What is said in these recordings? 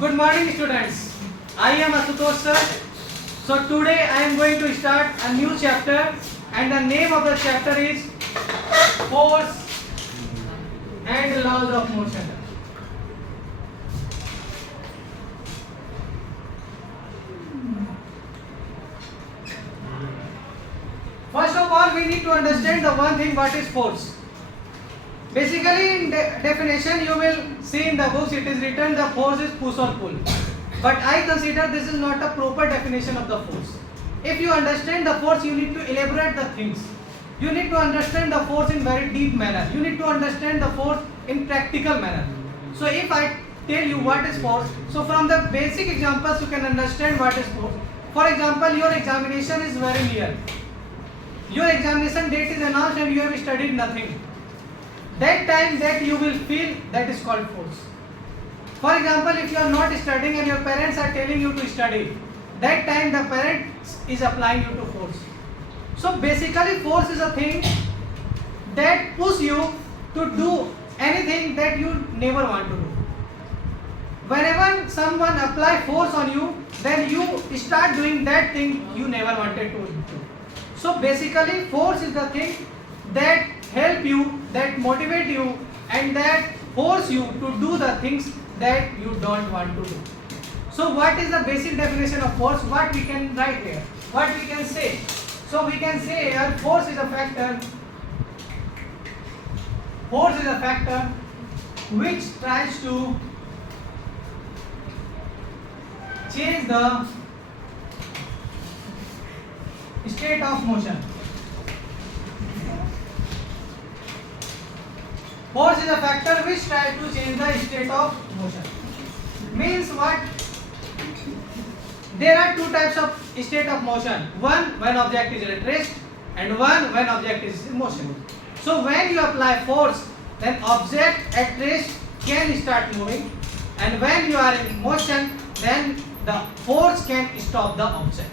Good morning, students. I am Asutosh sir. So today I am going to start a new chapter, and the name of the chapter is Force and Laws of Motion. First of all, we need to understand the one thing, what is force. Basically, in definition, you will see in the books it is written the force is push or pull. But I consider this is not a proper definition of the force. If you understand the force, you need to elaborate the things. You need to understand the force in very deep manner. You need to understand the force in practical manner. So if I tell you what is force, so from the basic examples you can understand what is force. For example, your examination is very near. Your examination date is announced and you have studied nothing. That time that you will feel, that is called force. For example, if you are not studying and your parents are telling you to study, that time the parent is applying you to force. So basically force is a thing that pushes you to do anything that you never want to do. Whenever someone apply force on you, then you start doing that thing you never wanted to do. So basically force is the thing that help you, that motivate you, and that force you to do the things that you don't want to do. So what is the basic definition of force? What we can write here? What we can say? So we can say here force is a factor. Force is a factor which tries to change the state of motion. Force is a factor which tries to change the state of motion. Means what? There are two types of state of motion. One when object is at rest, and one when object is in motion. So when you apply force, then object at rest can start moving, and when you are in motion, then the force can stop the object.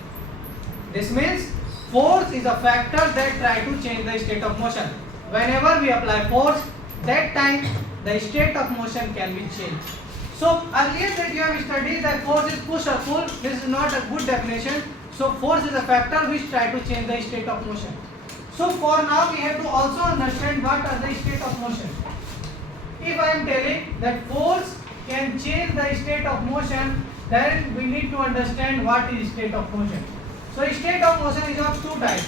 This means force is a factor that tries to change the state of motion. Whenever we apply force, that time the state of motion can be changed. So earlier that you have studied that force is push or pull. This is not a good definition. So force is a factor which tries to change the state of motion. So for now we have to also understand what are the state of motion. If I am telling that force can change the state of motion, then we need to understand what is state of motion. So state of motion is of two types.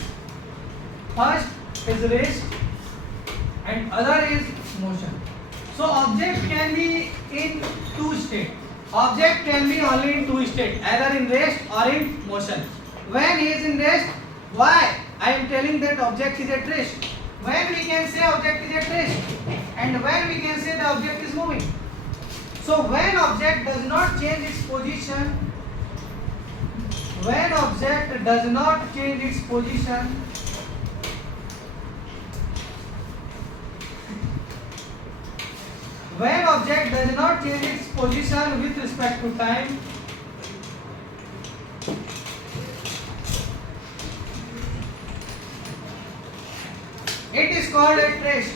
First is rest and other is motion. So object can be in two states. Object can be only in two states, either in rest or in motion. When he is in rest, why? I am telling that object is at rest. When we can say object is at rest, and when we can say the object is moving. So when object does not change its position, when object does not change its position, when object does not change its position with respect to time, it is called at rest.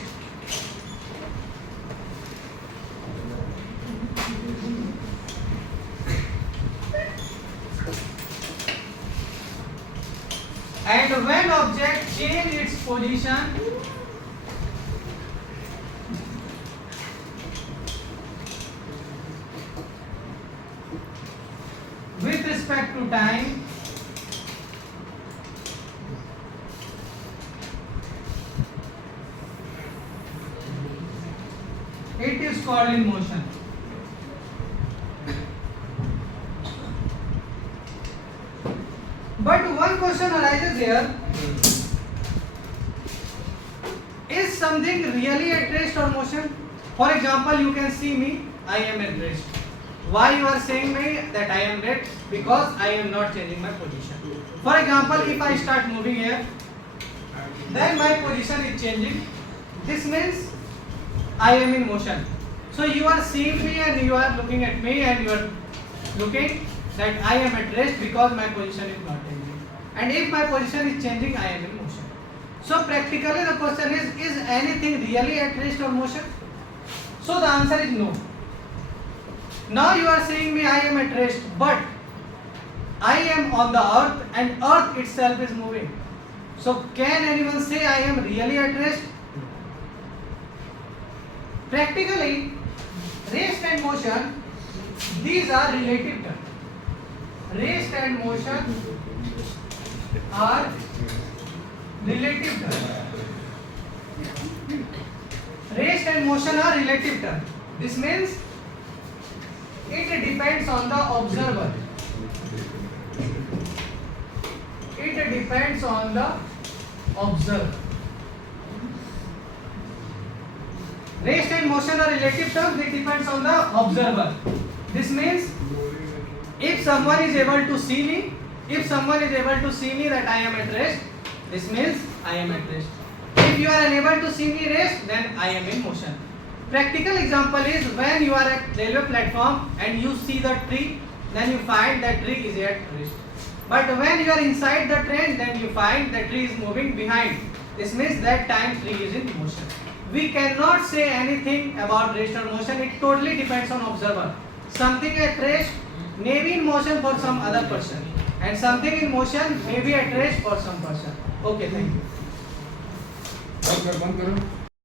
And when object change its position, with respect to time, it is called in motion. But one question arises here, is something really at rest or motion? For example, you can see me, I am at rest. Why you are saying me that I am at rest? Because I am not changing my position. For example, if I start moving here, then my position is changing. This means I am in motion. So you are seeing me and you are looking at me and you are looking that I am at rest because my position is not changing. And if my position is changing, I am in motion. So practically the question is anything really at rest or motion? So the answer is no. Now you are saying me I am at rest, but I am on the earth and earth itself is moving. So can anyone say I am really at rest? Practically, rest and motion, these are relative terms. Rest and motion are relative terms. Rest and motion are relative terms. This means it depends on the observer. It depends on the observer. Rest and motion are relative terms. It depends on the observer. This means if someone is able to see me, that I am at rest, this means I am at rest. If you are unable to see me rest, then I am in motion. Practical example is when you are at railway platform and you see the tree, then you find that tree is at rest. But when you are inside the train, then you find the tree is moving behind. This means that time tree is in motion. We cannot say anything about rest or motion. It totally depends on observer. Something at rest may be in motion for some other person, and something in motion may be at rest for some person. Okay, thank you. बंद करो